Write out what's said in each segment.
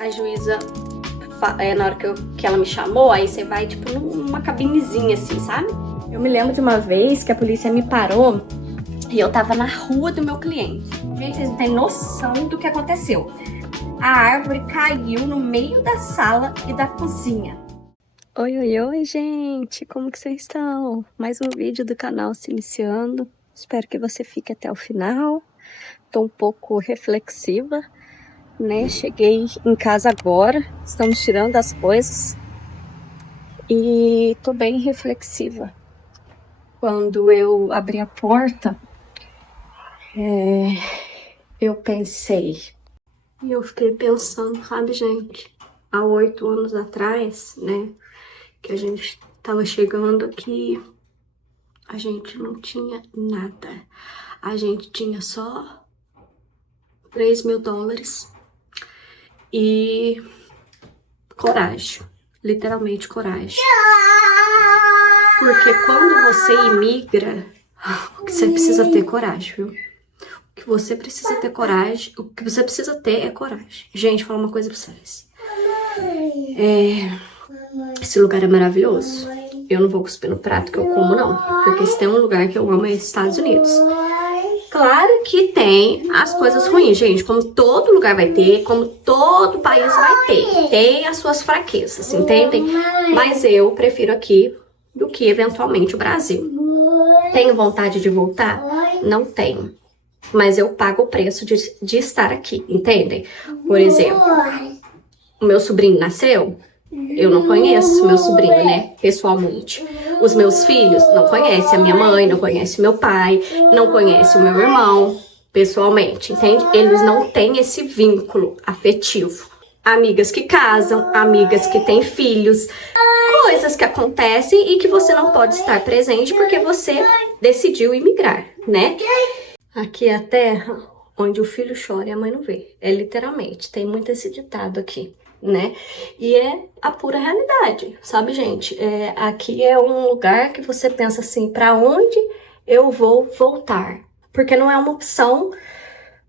a juíza, na hora que ela me chamou, aí você vai, tipo, numa cabinezinha, assim, sabe? Eu me lembro de uma vez que a polícia me parou e eu tava na rua do meu cliente. Gente, vocês não têm noção do que aconteceu. A árvore caiu no meio da sala e da cozinha. Oi, gente! Como que vocês estão? Mais um vídeo do canal se iniciando. Espero que você fique até o final. Tô um pouco reflexiva, né? Cheguei em casa agora, estamos tirando as coisas e tô bem reflexiva. Quando eu abri a porta, eu pensei, e eu fiquei pensando, sabe, gente, há 8 anos atrás, né, que a gente tava chegando aqui, a gente não tinha nada, a gente tinha só $3.000 e coragem, literalmente coragem. Porque quando você imigra, o que você precisa ter coragem, viu? O que você precisa ter coragem, o que você precisa ter é coragem. Gente, vou falar uma coisa pra vocês. Esse lugar é maravilhoso. Eu não vou cuspir no prato que eu como, não. Porque se tem um lugar que eu amo é Estados Unidos. Claro que tem as coisas ruins, gente. Como todo lugar vai ter, como todo país vai ter. Tem as suas fraquezas, entendem? Mas eu prefiro aqui do que eventualmente o Brasil. Tenho vontade de voltar? Não tenho. Mas eu pago o preço de estar aqui, entendem? Por exemplo, o meu sobrinho nasceu, eu não conheço meu sobrinho, né, pessoalmente. Os meus filhos não conhecem a minha mãe, não conhecem meu pai, não conhecem o meu irmão, pessoalmente, entende? Eles não têm esse vínculo afetivo. Amigas que casam, amigas que têm filhos, coisas que acontecem e que você não pode estar presente porque você decidiu imigrar, né? Aqui é a terra onde o filho chora e a mãe não vê. É literalmente, tem muito esse ditado aqui, né? E é a pura realidade, sabe, gente? Aqui é um lugar que você pensa assim, pra onde eu vou voltar? Porque não é uma opção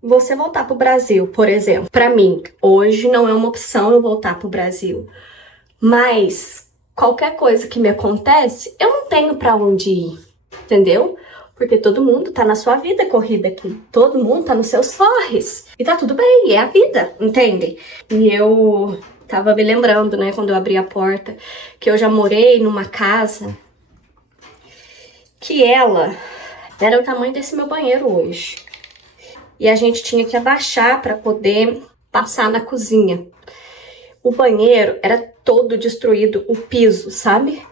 você voltar pro Brasil, por exemplo. Pra mim, hoje não é uma opção eu voltar pro Brasil. Mas qualquer coisa que me acontece, eu não tenho pra onde ir, entendeu? Porque todo mundo tá na sua vida corrida aqui. Todo mundo tá nos seus forres. E tá tudo bem, é a vida, entende? E eu tava me lembrando, né, quando eu abri a porta, que eu já morei numa casa que ela era o tamanho desse meu banheiro hoje. E a gente tinha que abaixar para poder passar na cozinha. O banheiro era todo destruído, o piso, sabe?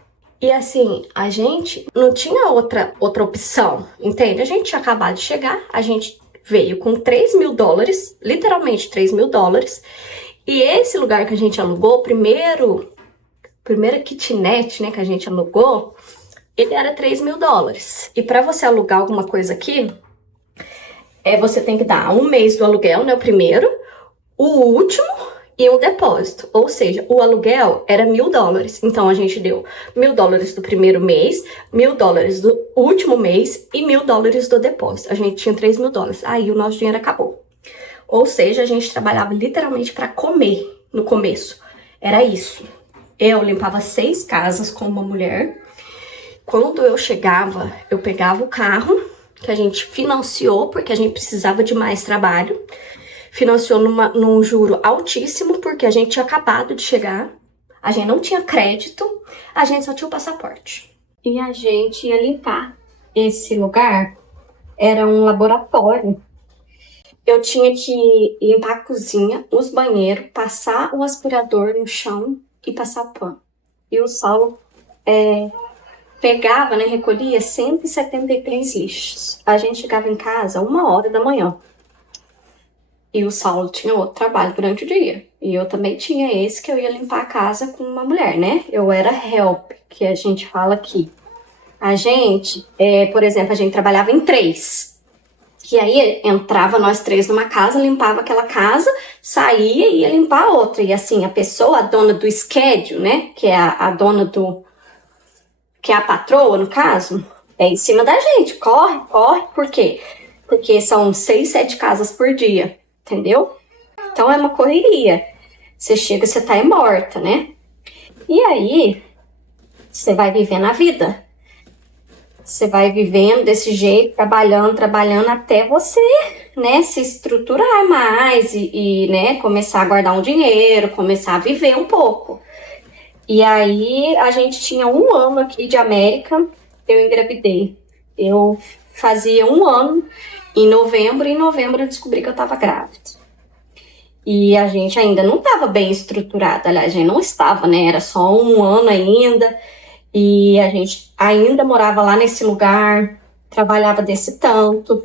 E assim, a gente não tinha outra opção, entende? A gente tinha acabado de chegar, a gente veio com $3.000, literalmente $3.000. E esse lugar que a gente alugou, primeira kitnet, né, que a gente alugou, ele era $3.000. E para você alugar alguma coisa aqui, você tem que dar 1 mês do aluguel, né, o primeiro, o último e um depósito, ou seja, o aluguel era $1.000, então a gente deu $1.000 do primeiro mês, $1.000 do último mês e $1.000 do depósito. A gente tinha $3.000, aí o nosso dinheiro acabou. Ou seja, a gente trabalhava literalmente para comer no começo, era isso. Eu limpava 6 casas com uma mulher. Quando eu chegava, eu pegava o carro que a gente financiou, porque a gente precisava de mais trabalho. Financiou num juro altíssimo, porque a gente tinha acabado de chegar, a gente não tinha crédito, a gente só tinha o passaporte. E a gente ia limpar esse lugar, era um laboratório. Eu tinha que limpar a cozinha, os banheiros, passar o aspirador no chão e passar pano. E o Saulo pegava, né, recolhia 173 lixos. A gente chegava em casa 1h da manhã. E o Saulo tinha outro trabalho durante o dia. E eu também tinha esse que eu ia limpar a casa com uma mulher, né? Eu era help, que a gente fala aqui. A gente, por exemplo, a gente trabalhava em 3. Que aí entrava nós 3 numa casa, limpava aquela casa, saía e ia limpar a outra. E assim, a pessoa, a dona do schedule, né? Que é a dona do... que é a patroa, no caso, é em cima da gente. Corre, por quê? Porque são 6, 7 casas por dia. Entendeu? Então é uma correria. Você chega, você tá morta, né? E aí, você vai vivendo a vida. Você vai vivendo desse jeito, trabalhando até você, né, se estruturar mais né, começar a guardar um dinheiro, começar a viver um pouco. E aí, a gente tinha 1 ano aqui de América, eu engravidei. Eu fazia 1 ano em novembro, e em novembro eu descobri que eu tava grávida. E a gente ainda não estava bem estruturada, aliás, a gente não estava, né, era só 1 ano ainda. E a gente ainda morava lá nesse lugar, trabalhava desse tanto.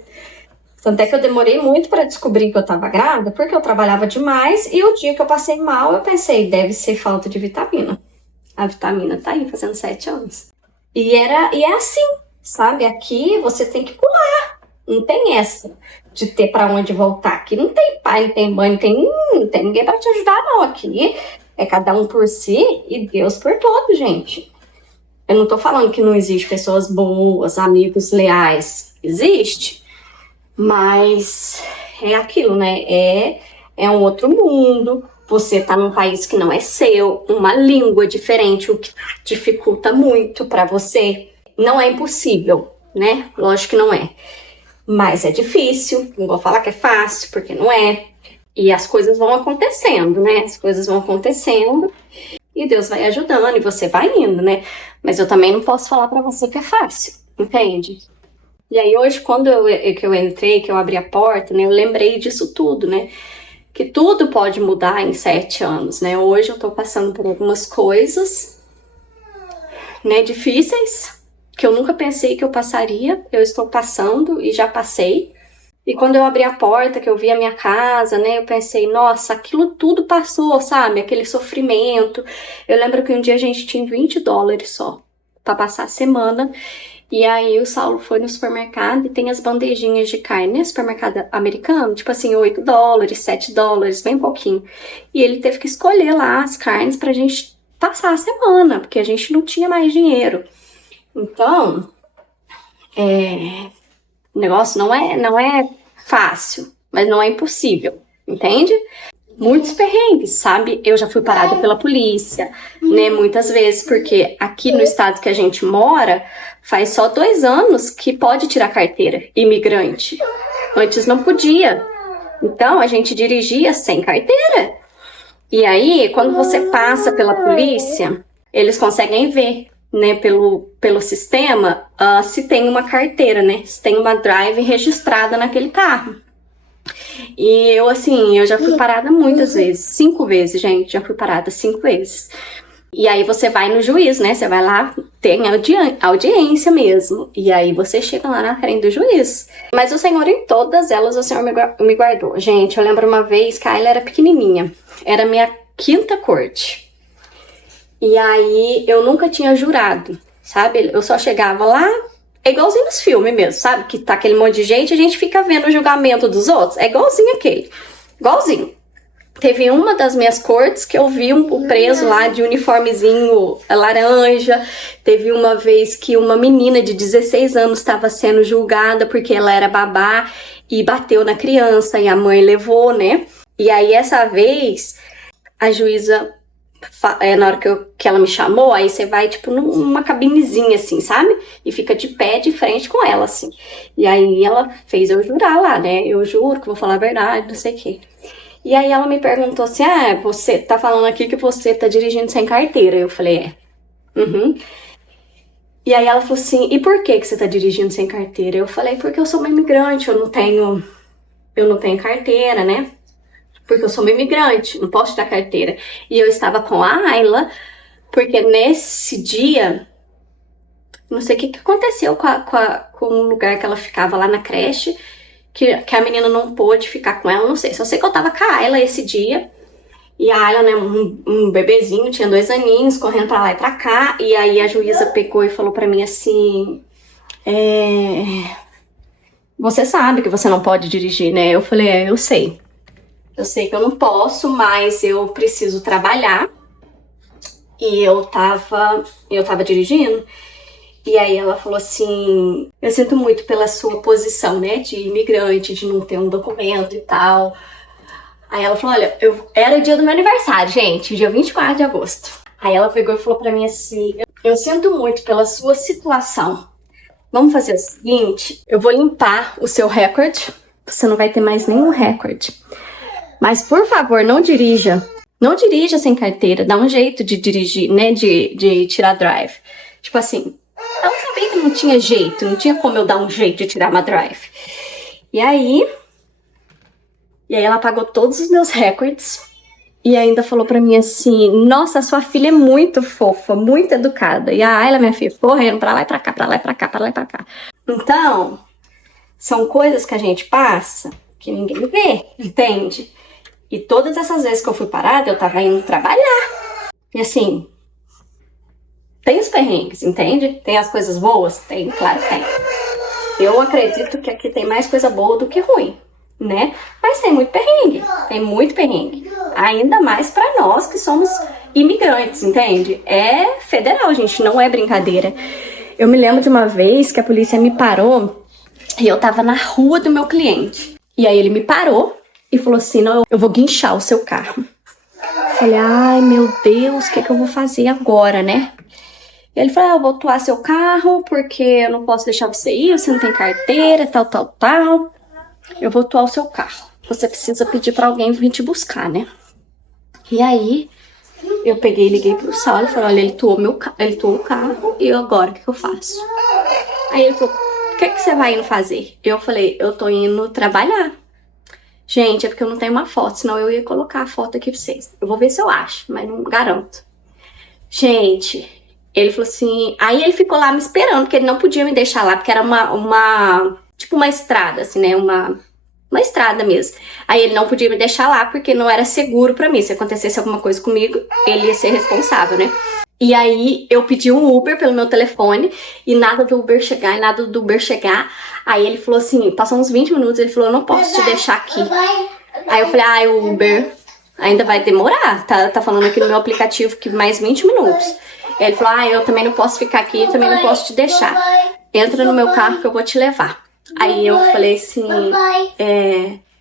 Tanto é que eu demorei muito para descobrir que eu estava grávida, porque eu trabalhava demais. E o dia que eu passei mal, eu pensei, deve ser falta de vitamina. A vitamina tá aí, fazendo 7 anos. E é assim, sabe? Aqui você tem que pular. Não tem essa de ter para onde voltar. Aqui não tem pai, não tem mãe, não tem ninguém para te ajudar, não. Aqui é cada um por si e Deus por todo, gente. Eu não tô falando que não existe pessoas boas, amigos leais. Existe. Mas é aquilo, né? É um outro mundo. Você tá num país que não é seu, uma língua diferente, o que dificulta muito pra você. Não é impossível, né? Lógico que não é. Mas é difícil. Não vou falar que é fácil, porque não é. E as coisas vão acontecendo, né? As coisas vão acontecendo. E Deus vai ajudando e você vai indo, né? Mas eu também não posso falar pra você que é fácil, entende? E aí hoje, quando eu entrei, que eu abri a porta, né? Eu lembrei disso tudo, né? Que tudo pode mudar em 7 anos, né? Hoje eu tô passando por algumas coisas, né? Difíceis, que eu nunca pensei que eu passaria. Eu estou passando e já passei. E quando eu abri a porta, que eu vi a minha casa, né, eu pensei, nossa, aquilo tudo passou, sabe? Aquele sofrimento. Eu lembro que um dia a gente tinha $20 só pra passar a semana. E aí o Saulo foi no supermercado e tem as bandejinhas de carne, né? Supermercado americano, tipo assim, $8, $7, bem pouquinho. E ele teve que escolher lá as carnes pra gente passar a semana, porque a gente não tinha mais dinheiro. Então, o negócio não é fácil, mas não é impossível, entende? Muitos perrengues, sabe? Eu já fui parada pela polícia, né? Muitas vezes, porque aqui no estado que a gente mora, faz só 2 anos que pode tirar carteira, imigrante. Antes não podia. Então, a gente dirigia sem carteira. E aí, quando você passa pela polícia, eles conseguem ver, né, pelo sistema, se tem uma carteira, né, se tem uma drive registrada naquele carro. E eu, assim, eu já fui parada muitas vezes, 5 vezes, gente, já fui parada 5 vezes. E aí você vai no juiz, né, você vai lá, tem audiência mesmo, e aí você chega lá na frente do juiz. Mas o Senhor, em todas elas, o Senhor me guardou. Gente, eu lembro uma vez que ela era pequenininha, era a minha 5ª corte. E aí, eu nunca tinha jurado, sabe? Eu só chegava lá, é igualzinho nos filmes mesmo, sabe? Que tá aquele monte de gente, a gente fica vendo o julgamento dos outros. É igualzinho aquele. Igualzinho. Teve uma das minhas cortes que eu vi o preso lá de uniformezinho laranja. Teve uma vez que uma menina de 16 anos estava sendo julgada porque ela era babá e bateu na criança e a mãe levou, né? E aí, essa vez, a juíza... na hora que ela me chamou, aí você vai, tipo, numa cabinezinha, assim, sabe? E fica de pé, de frente com ela, assim. E aí ela fez eu jurar lá, né? Eu juro que vou falar a verdade, não sei o quê. E aí ela me perguntou assim, você tá falando aqui que você tá dirigindo sem carteira. Eu falei, uhum. E aí ela falou assim, e por que você tá dirigindo sem carteira? Eu falei, porque eu sou uma imigrante, eu não tenho carteira, né? Porque eu sou uma imigrante, não posso tirar carteira. E eu estava com a Ayla, porque nesse dia, não sei o que aconteceu com o lugar que ela ficava lá na creche, que a menina não pôde ficar com ela, não sei. Só sei que eu tava com a Ayla esse dia, e a Ayla, né, um bebezinho, tinha 2 aninhos, correndo pra lá e pra cá, e aí a juíza pegou e falou pra mim assim, você sabe que você não pode dirigir, né? Eu falei, eu sei. Eu sei que eu não posso, mas eu preciso trabalhar. E eu tava dirigindo. E aí ela falou assim, eu sinto muito pela sua posição, né, de imigrante, de não ter um documento e tal. Aí ela falou, olha, era o dia do meu aniversário, gente, dia 24 de agosto. Aí ela pegou e falou pra mim assim, eu sinto muito pela sua situação. Vamos fazer o seguinte, eu vou limpar o seu recorde, você não vai ter mais nenhum recorde. Mas, por favor, não dirija. Não dirija sem carteira, dá um jeito de dirigir, né, de tirar drive. Tipo assim, eu sabia que não tinha jeito, não tinha como eu dar um jeito de tirar uma drive. E aí ela apagou todos os meus recordes e ainda falou pra mim assim, nossa, sua filha é muito fofa, muito educada. E a Ayla, minha filha, correndo pra lá e pra cá, pra lá e pra cá, pra lá e pra cá. Então, são coisas que a gente passa que ninguém vê, entende? E todas essas vezes que eu fui parada, eu tava indo trabalhar. E assim, tem os perrengues, entende? Tem as coisas boas? Tem, claro que tem. Eu acredito que aqui tem mais coisa boa do que ruim, né? Mas tem muito perrengue, ainda mais pra nós que somos imigrantes, entende? É federal, gente, não é brincadeira. Eu me lembro de uma vez que a polícia me parou e eu tava na rua do meu cliente. E aí ele me parou e falou assim, não, eu vou guinchar o seu carro. Eu falei, ai meu Deus, o que eu vou fazer agora, né? E ele falou, eu vou tuar seu carro porque eu não posso deixar você ir, você não tem carteira, tal. Eu vou tuar o seu carro. Você precisa pedir pra alguém vir te buscar, né? E aí, eu peguei e liguei pro Saulo e falei, olha, ele tuou o carro e agora o que eu faço? Aí ele falou, o que você vai indo fazer? Eu falei, eu tô indo trabalhar. Gente, é porque eu não tenho uma foto, senão eu ia colocar a foto aqui pra vocês. Eu vou ver se eu acho, mas não garanto. Gente, ele falou assim... Aí ele ficou lá me esperando, porque ele não podia me deixar lá, porque era tipo uma estrada, assim, né? Uma estrada mesmo. Aí ele não podia me deixar lá, porque não era seguro pra mim. Se acontecesse alguma coisa comigo, ele ia ser responsável, né? E aí eu pedi um Uber pelo meu telefone e nada do Uber chegar. Aí ele falou assim, passou uns 20 minutos, ele falou, eu não posso te deixar aqui. Aí eu falei, o Uber ainda vai demorar, tá falando aqui no meu aplicativo que mais 20 minutos. Aí ele falou, eu também não posso ficar aqui, também não posso te deixar. Entra no meu carro que eu vou te levar. Aí eu falei assim,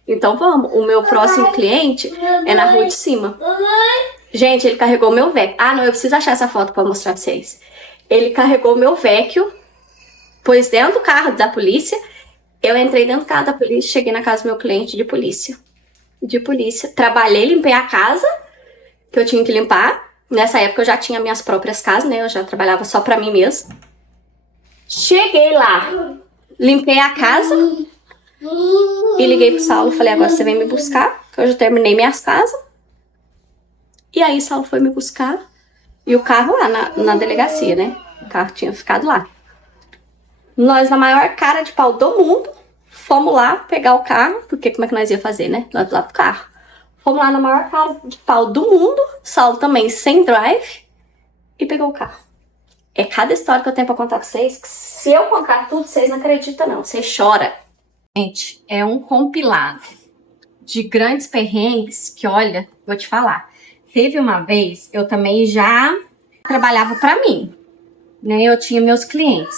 então vamos, o meu próximo cliente é na rua de cima. Gente, ele carregou meu Vecchio. Não, eu preciso achar essa foto pra mostrar pra vocês. Ele carregou meu Vecchio, pôs dentro do carro da polícia. Eu entrei dentro do carro da polícia, cheguei na casa do meu cliente de polícia. Trabalhei, limpei a casa, que eu tinha que limpar. Nessa época eu já tinha minhas próprias casas, né? Eu já trabalhava só pra mim mesma. Cheguei lá, limpei a casa e liguei pro Saulo. Falei, agora você vem me buscar, que eu já terminei minhas casas. E aí Saulo foi me buscar e o carro lá na delegacia, né? O carro tinha ficado lá. Nós, na maior cara de pau do mundo, fomos lá pegar o carro, porque como é que nós ia fazer, né? Nós lá pro carro. Fomos lá na maior cara de pau do mundo, Saulo também sem drive, e pegou o carro. É cada história que eu tenho pra contar pra vocês, que se eu contar tudo, vocês não acreditam não, vocês choram. Gente, é um compilado de grandes perrengues que, olha, vou te falar. Teve uma vez, eu também já trabalhava pra mim, né? Eu tinha meus clientes.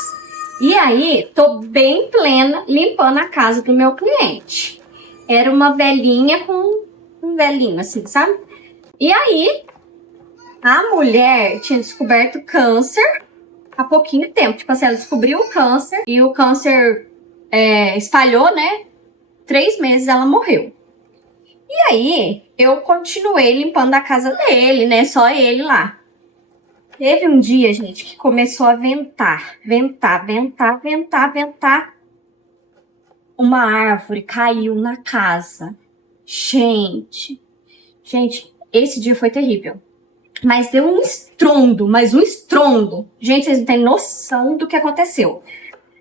E aí, tô bem plena limpando a casa do meu cliente. Era uma velhinha com um velhinho, assim, sabe? E aí, a mulher tinha descoberto câncer há pouquinho tempo. Tipo assim, ela descobriu o câncer e o câncer espalhou, né? 3 meses ela morreu. E aí, eu continuei limpando a casa dele, né? Só ele lá. Teve um dia, gente, que começou a ventar. Uma árvore caiu na casa. Gente, esse dia foi terrível. Mas deu um estrondo, Gente, vocês não têm noção do que aconteceu.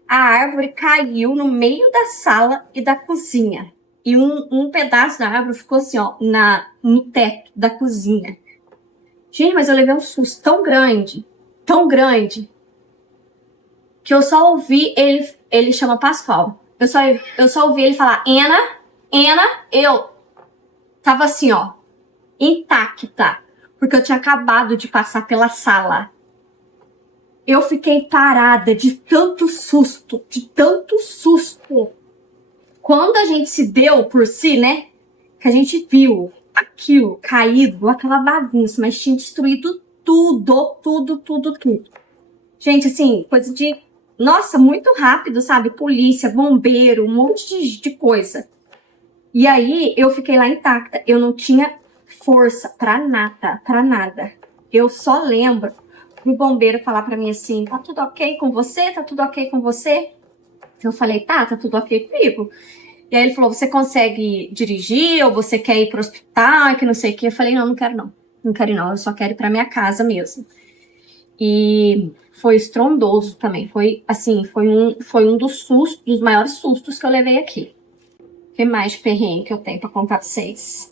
A árvore caiu no meio da sala e da cozinha. E um pedaço da árvore ficou assim, ó, no teto da cozinha. Gente, mas eu levei um susto tão grande, que eu só ouvi ele chama Pascoal. Eu só ouvi ele falar, Ana, eu tava assim, ó, intacta, porque eu tinha acabado de passar pela sala. Eu fiquei parada de tanto susto. Quando a gente se deu por si, né? que a gente viu aquilo caído, aquela bagunça, mas tinha destruído tudo. Gente, assim, coisa de... Nossa, muito rápido, sabe? Polícia, bombeiro, um monte de coisa. E aí, eu fiquei lá intacta. Eu não tinha força pra nada. Eu só lembro do bombeiro falar pra mim assim, tá tudo ok com você? Tá tudo ok com você? Eu falei, tá tudo ok comigo. E aí ele falou, você consegue dirigir ou você quer ir pro hospital, que não sei o que. Eu falei, não quero não. Não quero ir não, eu só quero ir pra minha casa mesmo. E foi estrondoso também. Foi assim, foi um dos maiores sustos que eu levei aqui. O que mais de perrengue que eu tenho pra contar pra vocês?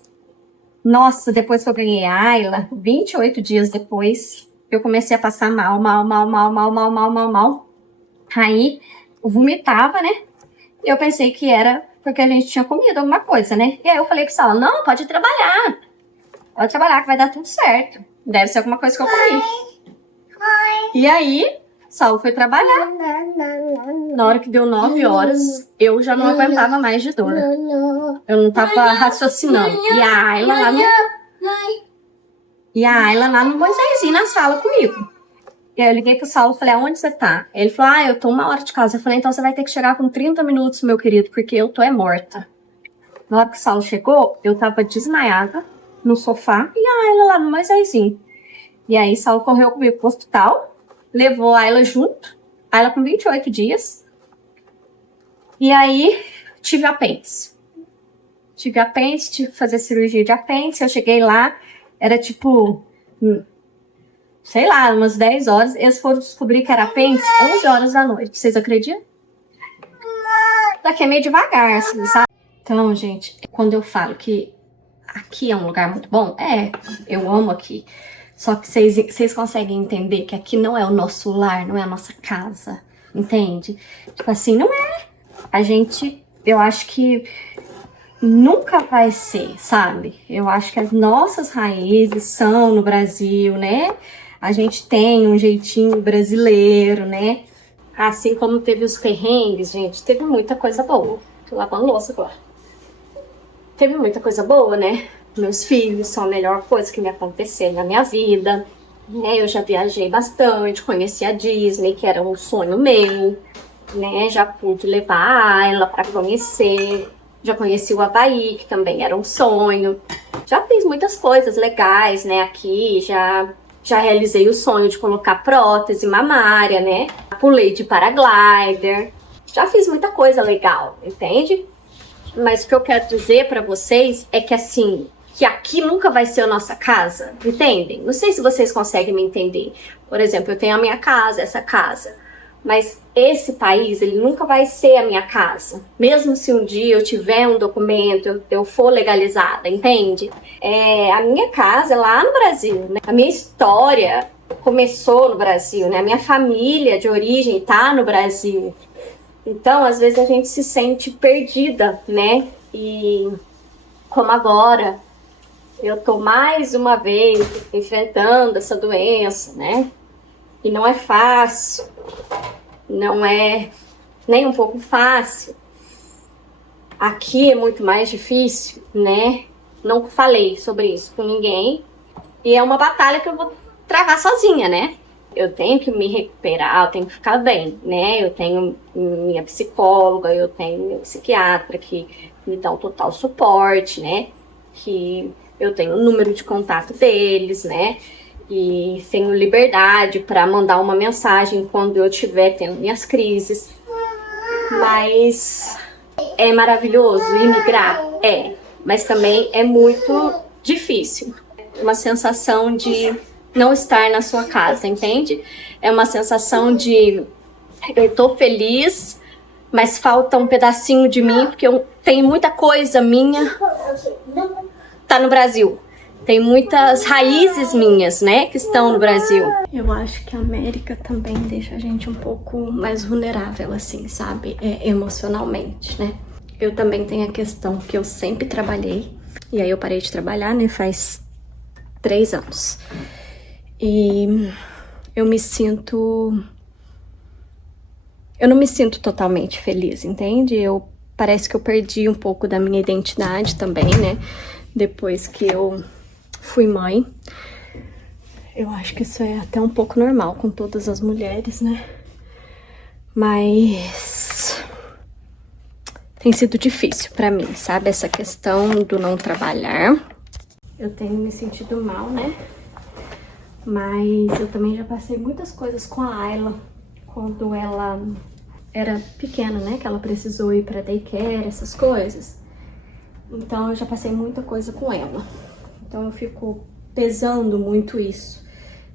Nossa, depois que eu ganhei a Ayla, 28 dias depois, eu comecei a passar mal. Aí, eu vomitava, né? E eu pensei que era porque a gente tinha comido alguma coisa, né? E aí eu falei pro Saulo, não, pode trabalhar. Pode trabalhar que vai dar tudo certo. Deve ser alguma coisa que eu comi. E aí, Saulo foi trabalhar. Na hora que deu 9 horas, eu já não aguentava mais de dor. Eu não tava raciocinando. E a Ayla lá no Moisésinho na sala comigo. E aí eu liguei pro Saulo e falei, aonde você tá? Ele falou, eu tô 1 hora de casa. Eu falei, então você vai ter que chegar com 30 minutos, meu querido, porque eu tô morta. Na hora que o Saulo chegou, eu tava desmaiada no sofá e a Ayla lá no Moisésinho. E aí o Saulo correu comigo pro hospital, levou a Ayla junto, a Ayla com 28 dias. E aí tive apêndice. Tive que fazer cirurgia de apêndice. Eu cheguei lá, era tipo... sei lá, umas 10 horas, eles foram descobrir que era apêndice 11 horas da noite. Vocês acreditam? Daqui é meio devagar, assim, sabe? Então, gente, quando eu falo que aqui é um lugar muito bom, eu amo aqui. Só que vocês conseguem entender que aqui não é o nosso lar, não é a nossa casa, entende? Tipo assim, não é. Eu acho que nunca vai ser, sabe? Eu acho que as nossas raízes são no Brasil, né? A gente tem um jeitinho brasileiro, né? Assim como teve os perrengues, gente, teve muita coisa boa. Tô lavando louça agora. Teve muita coisa boa, né? Meus filhos são a melhor coisa que me aconteceu na minha vida. Né? Eu já viajei bastante, conheci a Disney, que era um sonho meu. Né? Já pude levar ela para conhecer. Já conheci o Havaí, que também era um sonho. Já fiz muitas coisas legais, né? Aqui, já realizei o sonho de colocar prótese mamária, né? Pulei de paraglider. Já fiz muita coisa legal, entende? Mas o que eu quero dizer pra vocês é que assim, que aqui nunca vai ser a nossa casa, entendem? Não sei se vocês conseguem me entender. Por exemplo, eu tenho a minha casa, essa casa. Mas esse país, ele nunca vai ser a minha casa. Mesmo se um dia eu tiver um documento, eu for legalizada, entende? A minha casa é lá no Brasil, né? A minha história começou no Brasil, né? A minha família de origem tá no Brasil. Então, às vezes a gente se sente perdida, né? E como agora, eu tô mais uma vez enfrentando essa doença, né? E não é fácil. Não é nem um pouco fácil. Aqui é muito mais difícil, né? Não falei sobre isso com ninguém. E é uma batalha que eu vou travar sozinha, né? Eu tenho que me recuperar, eu tenho que ficar bem, né? Eu tenho minha psicóloga, eu tenho meu psiquiatra que me dá um total suporte, né? Que eu tenho o número de contato deles, né? E tenho liberdade para mandar uma mensagem quando eu estiver tendo minhas crises. Mas é maravilhoso imigrar? Mas também é muito difícil. Uma sensação de não estar na sua casa, entende? É uma sensação de eu tô feliz, mas falta um pedacinho de mim, porque eu tenho muita coisa minha tá no Brasil. Tem muitas raízes minhas, né, que estão no Brasil. Eu acho que a América também deixa a gente um pouco mais vulnerável, assim, sabe? Emocionalmente, né? Eu também tenho a questão que eu sempre trabalhei. E aí eu parei de trabalhar, né, faz 3 anos. E eu não me sinto totalmente feliz, entende? Eu parece que eu perdi um pouco da minha identidade também, né? Depois que eu fui mãe. Eu acho que isso é até um pouco normal com todas as mulheres, né? Mas tem sido difícil pra mim, sabe? Essa questão do não trabalhar. Eu tenho me sentido mal, né? Mas eu também já passei muitas coisas com a Ayla quando ela era pequena, né? Que ela precisou ir pra daycare, essas coisas. Então eu já passei muita coisa com ela. Então eu fico pesando muito isso,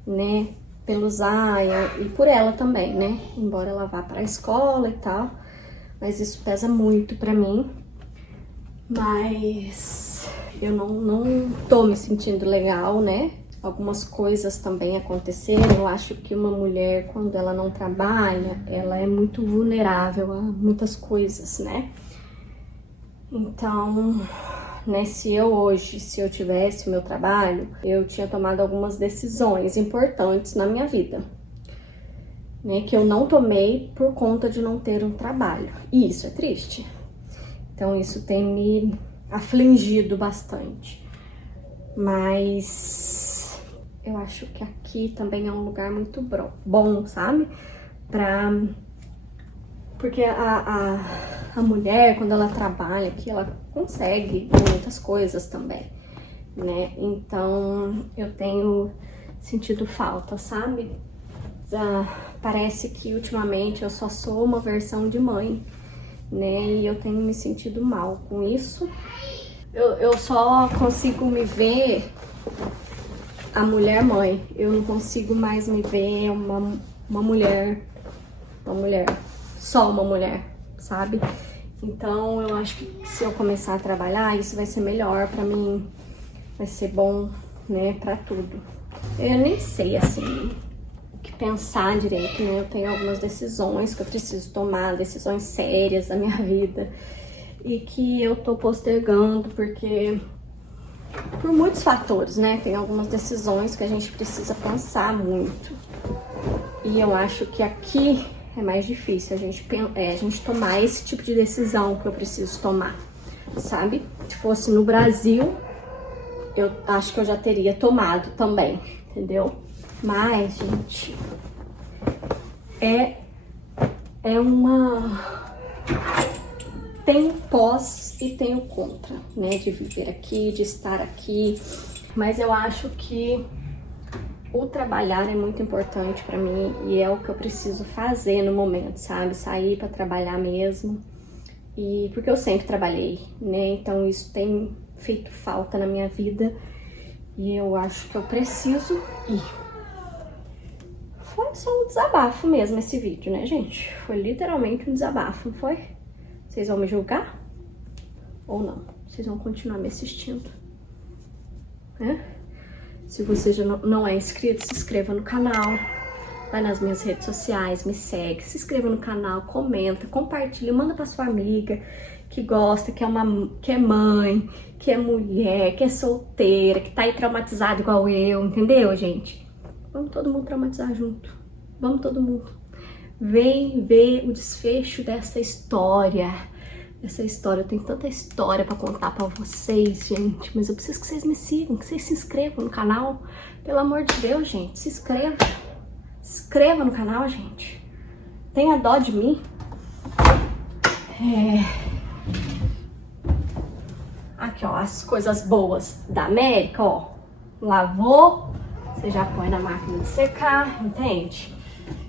né? Pelo Zaya e por ela também, né? Embora ela vá pra escola e tal. Mas isso pesa muito pra mim. Mas eu não tô me sentindo legal, né? Algumas coisas também aconteceram. Eu acho que uma mulher, quando ela não trabalha, ela é muito vulnerável a muitas coisas, né? Então, né, se eu tivesse o meu trabalho, eu tinha tomado algumas decisões importantes na minha vida, né? Que eu não tomei por conta de não ter um trabalho. E isso é triste. Então, isso tem me afligido bastante. Mas eu acho que aqui também é um lugar muito bom, sabe? Porque a mulher, quando ela trabalha aqui, ela consegue muitas coisas também, né? Então, eu tenho sentido falta, sabe? Parece que ultimamente eu só sou uma versão de mãe, né? E eu tenho me sentido mal com isso. Eu só consigo me ver a mulher mãe. Eu não consigo mais me ver uma mulher, só uma mulher, sabe? Então eu acho que se eu começar a trabalhar, isso vai ser melhor pra mim, vai ser bom, né, pra tudo. Eu nem sei, assim, o que pensar direito, né? Eu tenho algumas decisões que eu preciso tomar, decisões sérias da minha vida, e que eu tô postergando porque por muitos fatores, né? Tem algumas decisões que a gente precisa pensar muito. E eu acho que aqui é mais difícil a gente tomar esse tipo de decisão que eu preciso tomar, sabe? Se fosse no Brasil, eu acho que eu já teria tomado também, entendeu? Mas, gente, tem o pós e tem o contra, né? De viver aqui, de estar aqui. Mas eu acho que o trabalhar é muito importante pra mim e é o que eu preciso fazer no momento, sabe? Sair pra trabalhar mesmo. E porque eu sempre trabalhei, né? Então isso tem feito falta na minha vida e eu acho que eu preciso ir. Foi só um desabafo mesmo esse vídeo, né, gente? Foi literalmente um desabafo, não foi? Vocês vão me julgar? Ou não? Vocês vão continuar me assistindo? Né? Se você já não é inscrito, se inscreva no canal. Vai nas minhas redes sociais, me segue. Se inscreva no canal, comenta, compartilha, manda pra sua amiga que gosta, que é mãe, que é mulher, que é solteira, que tá aí traumatizada igual eu, entendeu, gente? Vamos todo mundo traumatizar junto. Vamos todo mundo. Vem ver o desfecho dessa história. Eu tenho tanta história pra contar pra vocês, gente. Mas eu preciso que vocês me sigam, que vocês se inscrevam no canal. Pelo amor de Deus, gente, se inscreva. Se inscreva no canal, gente. Tenha dó de mim. Aqui, ó, as coisas boas da América, ó. Lavou, você já põe na máquina de secar, entende?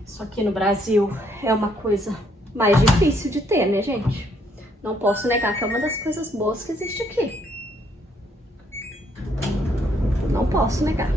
Isso aqui no Brasil é uma coisa mais difícil de ter, né, gente? Não posso negar que é uma das coisas boas que existe aqui. Não posso negar.